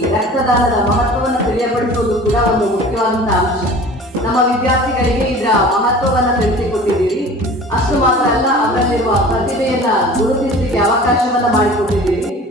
ರಕ್ತದಾನದ ಮಹತ್ವವನ್ನು ತಿಳಿಯಪಡಿಸುವುದು ಕೂಡ ಒಂದು ಮುಖ್ಯವಾದಂತಹ ಅಂಶ. ನಮ್ಮ ವಿದ್ಯಾರ್ಥಿಗಳಿಗೆ ಇದರ ಮಹತ್ವವನ್ನು ತಿಳಿಸಿಕೊಟ್ಟಿದ್ದೀರಿ. ಅಷ್ಟು ಮಾತ್ರ ಅಲ್ಲ ಅವರಲ್ಲಿರುವ ಪ್ರತಿಭೆಯನ್ನ ಗುರುತಿಸಲಿಕ್ಕೆ ಅವಕಾಶವನ್ನ ಮಾಡಿಕೊಟ್ಟಿದ್ದೀರಿ.